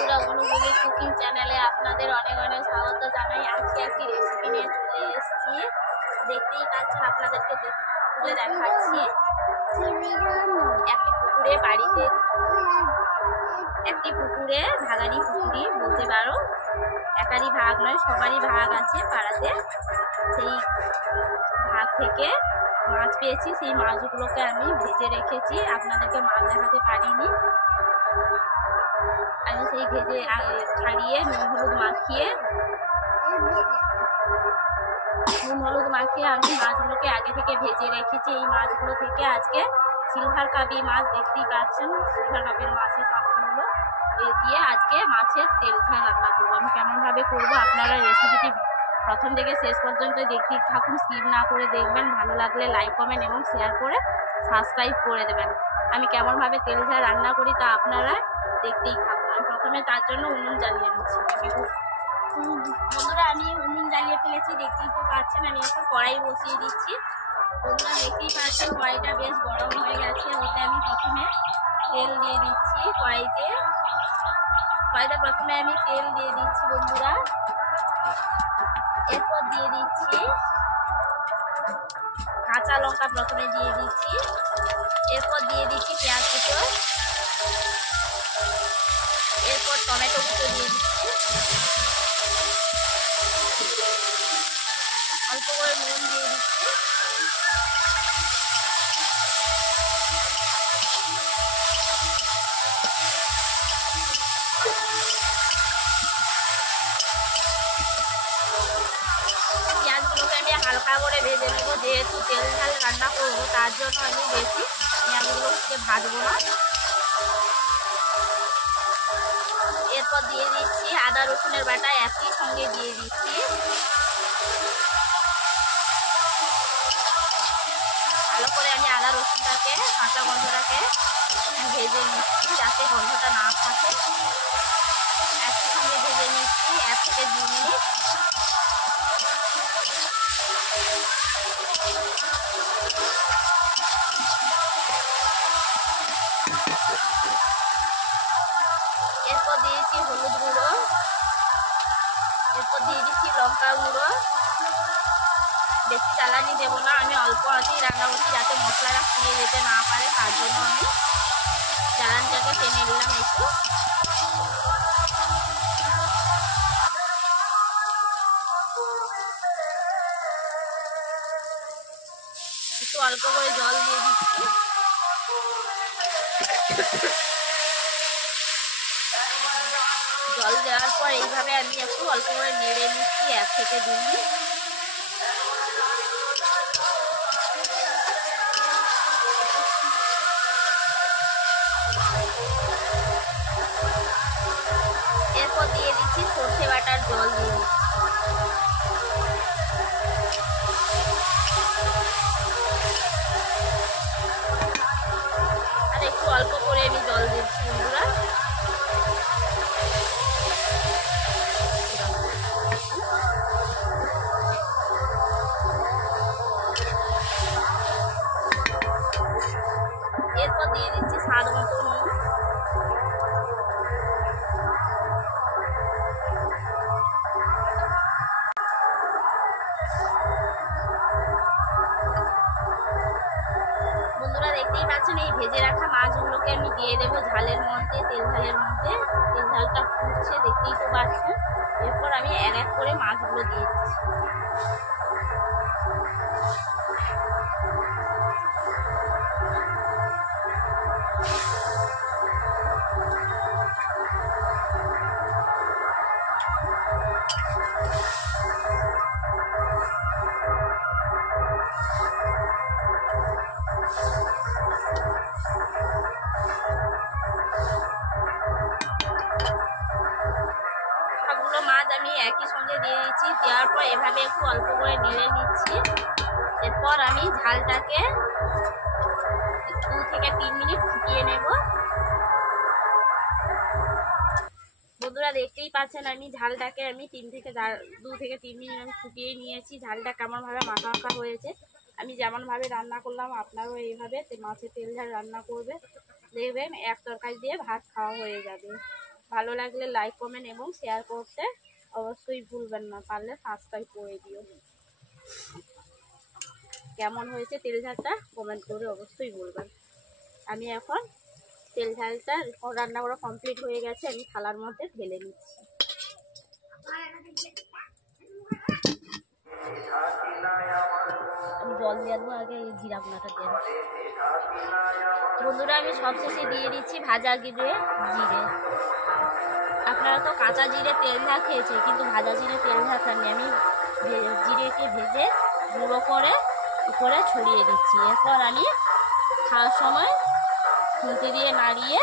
বন্ধুরা, অনুভূমি কুকিং চ্যানেলে আপনাদের অনেক অনেক স্বাগত জানাই। আজকে একটি রেসিপি নিয়ে চলে এসেছি। দেখতেই পাচ্ছেন, আপনাদেরকে তুলে দেখাচ্ছি। একটি পুকুরে ভাগাড়ি পুকুরি বলতে পারো, একারই ভাগ নয়, সবারই ভাগ আছে পাড়াতে। সেই ভাগ থেকে মাছ পেয়েছি, সেই মাছগুলোকে আমি ভেজে রেখেছি। আপনাদেরকে মাছ দেখাতে পারিনি। আমি সেই ভেজে ছাড়িয়ে নুন হলুদ মাখিয়ে আমি মাছগুলোকে আগে থেকে ভেজে রেখেছি। এই মাছগুলো থেকে আজকে সিলভার কাপি মাছ, দেখতেই পাচ্ছেন সিলভার কাপের মাছের কাপগুলো দিয়ে আজকে মাছের তেল ঝাল রান্না করবো। আমি কেমনভাবে করবো আপনারা রেসিপিটি প্রথম থেকে শেষ পর্যন্ত দেখতেই থাকুন, স্কিপ না করে দেখবেন। ভালো লাগলে লাইক কমেন্ট এবং শেয়ার করে সাবস্ক্রাইব করে দেবেন। আমি কেমনভাবে তেল ঝাল রান্না করি তা আপনারা দেখতেই থাকুন। আমি প্রথমে তার জন্য উনুন জ্বালিয়ে নিচ্ছি। বন্ধুরা, আমি উনুন জ্বালিয়ে ফেলেছি, দেখতেই তো পাচ্ছেন। আমি একটা কড়াই বসিয়ে দিচ্ছি। বন্ধুরা, দেখতেই পাচ্ছেন কড়াইটা বেশ গরম হয়ে গেছে। ওতে আমি প্রথমে তেল দিয়ে দিচ্ছি। কড়াইতে প্রথমে আমি তেল দিয়ে দিচ্ছি বন্ধুরা। এরপর দিয়ে দিচ্ছি কাঁচা লঙ্কা, প্রথমে দিয়ে দিচ্ছি। এরপর দিয়ে দিচ্ছি পেঁয়াজ কুচো। এরপর টমেটো কুচো দিয়ে দিচ্ছি। অল্প করে নুন দিয়ে দিচ্ছি। পেঁয়াজগুলোকে আমি হালকা করে ভেজে নেব, যেহেতু তেল ঝাল রান্না করবো তার জন্য আমি বেশি পেঁয়াজগুলোকে ভাজবো না। এরপর দিয়ে দিচ্ছি আদা রসুনের বাটা, একই সঙ্গে দিয়ে দিচ্ছি। ভালো করে আমি আদা রসুনটাকে, কাঁচা গন্ধটাকে ভেজে নিচ্ছি, যাতে গন্ধটা না থাকে। একই সঙ্গে ভেজে নিচ্ছি 1 থেকে 2 মিনিট। এরপর দিয়েছি হলুদ গুঁড়ো, এরপর দিয়ে দিচ্ছি লঙ্কা গুঁড়ো। বেশি জ্বালানি দেবো না, আমি অল্প আঁচেই রান্না করছি, যাতে মশলাটা পুড়ে যেতে না পারে। তার জন্য আমি জ্বালানিটাকে টেনে নিলাম একটু। একটু অল্প করে জল দিয়ে দিচ্ছি। জল দেওয়ার পর এইভাবে আমি একটু অল্প করে নেড়ে নিচ্ছি 1 থেকে 2 মিনিট। এরপর দিয়ে দিচ্ছি সর্ষে বাটার জল দিয়ে দিচ্ছি। আর একটু অল্প করে আমি জল দিচ্ছি বন্ধুরা। এরপর দিয়ে দিচ্ছি স্বাদ মতো নুন। বন্ধুরা, দেখতেই পাচ্ছেন এই ভেজে রাখা মাছগুলোকে আমি দিয়ে দেবো ঝালের মধ্যে, তেল ঝালের মধ্যে। তেল ঝালটা ফুটছে, দেখতেই তো পাচ্ছেন। এরপর আমি এক এক করে মাছগুলো দিয়ে দিচ্ছি। সবগুলো মাছ আমি একই সঙ্গে দিয়ে দিচ্ছি। দেওয়ার পর এভাবে একটু অল্প করে নেড়ে নিচ্ছি। এরপর আমি ঝালটাকে 2 থেকে 3 মিনিট ফুটিয়ে নেব। বন্ধুরা, দেখতেই পাচ্ছেন আমি ঝালটাকে 2 থেকে 3 মিনিট আমি ফুটিয়ে নিয়েছি। ঝালটা কেমনভাবে মাখা মাখা হয়েছে। আমি যেমনভাবে রান্না করলাম আপনারাও এইভাবে মাছের তেল ঝাল রান্না করবে, দেখবেন এক তরকারি দিয়ে ভাত খাওয়া হয়ে যাবে। ভালো লাগলে লাইক কমেন্ট এবং শেয়ার করতে অবশ্যই ভুলবেন না, পারলে সাবস্ক্রাইব করে দিও। কেমন হয়েছে তেল ঝালটা কমেন্ট করে অবশ্যই বলবেন। আমি এখন তেল ঝালটা রান্না করা কমপ্লিট হয়ে গেছে, আমি থালার মধ্যে ঢেলে নিচ্ছি। আমি জল দিয়ে দেবো, আগে এই জিরা গুঁড়াটা দিয়ে দেবো। বন্ধুরা আমি সবশেষে দিয়ে দিচ্ছি ভাজা জিরে। আপনারা তো কাঁচা জিরে তেল ঝাল খেয়েছে, কিন্তু ভাজা জিরে তেল ঝাল খাননি। আমি জিরেকে ভেজে গুঁড়ো করে উপরে ছড়িয়ে দিচ্ছি। এরপর আমি খাওয়ার সময় খুন্তি দিয়ে নাড়িয়ে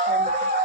খেয়ে নেব।